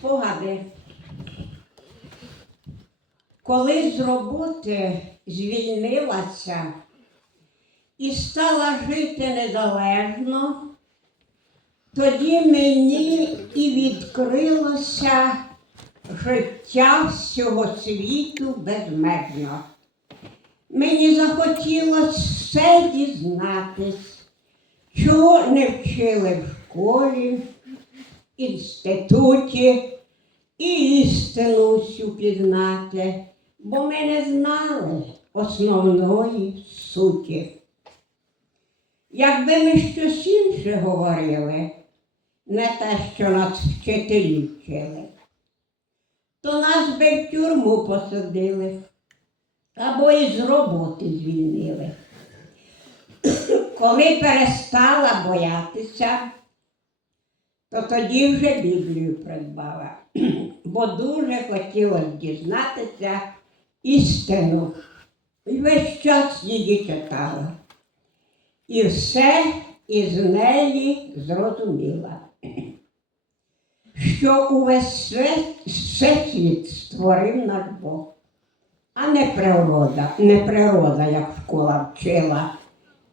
Спогади. Коли з роботи звільнилася і стала жити незалежно, тоді мені і відкрилося життя всього світу безмежно. Мені захотілося все дізнатись, чого не вчили в школі, інституті і істину всю пізнати, бо ми не знали основної суті. Якби ми щось інше говорили, не те, що нас вчителі вчили, то нас би в тюрму посадили або із роботи звільнили. Коли перестала боятися, то тоді вже Біблію придбала, бо дуже хотілося дізнатися істину. І весь час її читала. І все із неї зрозуміла, що увесь всесвіт створив наш Бог, а не природа, не природа, як школа вчила,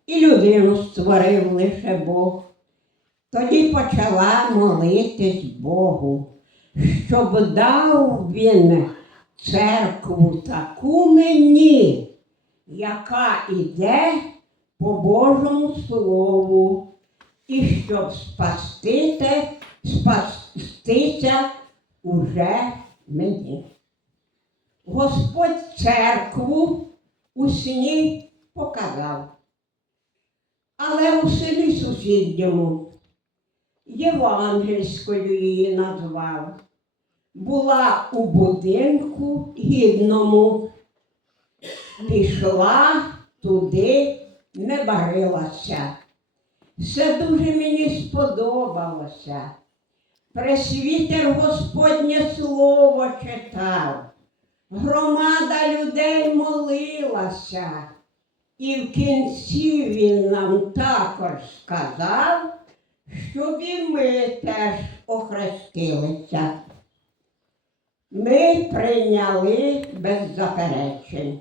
і людину створив лише Бог. Тоді почала молитись Богу, щоб дав він церкву таку мені, яка іде по Божому Слову, і щоб спастити, спастися уже мені. Господь церкву у сні показав, але у селі сусідньому євангельською її назвав. Була у будинку гідному, пішла туди, не барилася. Все дуже мені сподобалося. Пресвітер Господнє слово читав, громада людей молилася, і в кінці він нам також сказав, щоб і ми теж охрестилися. Ми прийняли без заперечень,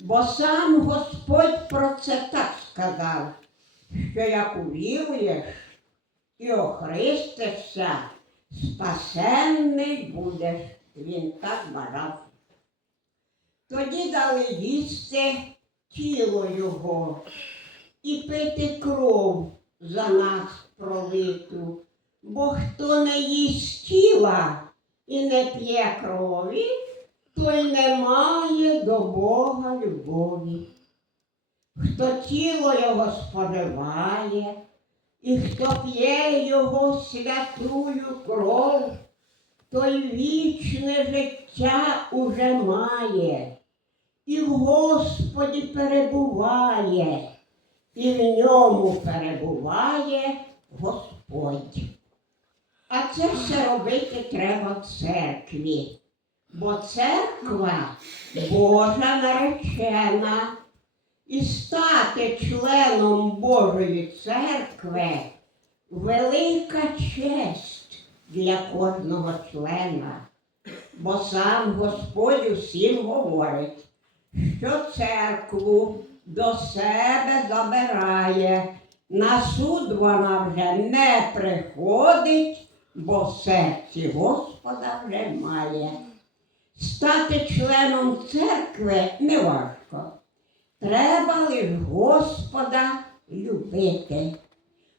бо сам Господь про це так сказав, що як увіруєш і охрестишся, спасенний будеш. Він так бажав. Тоді дали їсти тіло його і пити кров за нас пролиту. Бо хто не їсть тіла і не п'є крові, той не має до Бога любові. Хто тіло його споживає, і хто п'є його святую кров, той вічне життя уже має, і в Господі перебуває, і в ньому перебуває Господь. А це все робити треба в церкві, бо церква Божа наречена. І стати членом Божої церкви велика честь для кожного члена. Бо сам Господь усім говорить, що церкву до себе забирає, на суд вона вже не приходить, бо серці Господа вже має. Стати членом церкви не важко. Треба лиш Господа любити.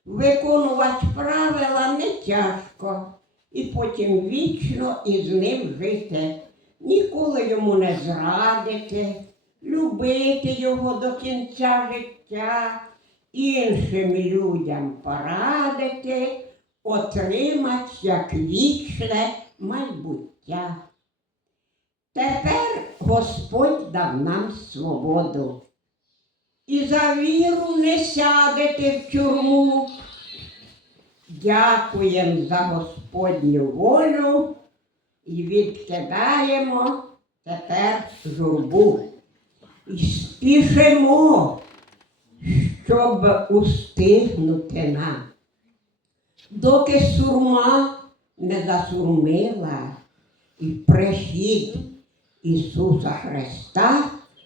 Виконувати правила не тяжко, і потім вічно із ним жити. Ніколи йому не зрадити, любити його до кінця життя, іншим людям порадити, отримати як вічне майбуття. Тепер Господь дав нам свободу. І за віру не сядете в тюрму. Дякуємо за Господню волю і відкидаємо тепер журбу. І спішимо, щоб устигнути нам. Доки сурма не засурмила і прихід Ісуса Христа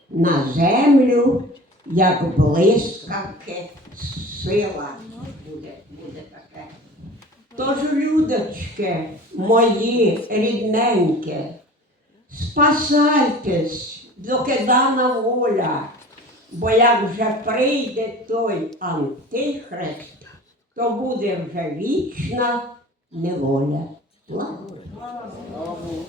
на землю, як блискавки сила буде, буде таке. Тож, людочки, мої рідненькі, спасайтесь, доки дана воля, бо як вже прийде той антихрист, то буде вже вічна неволя. Слава Богу.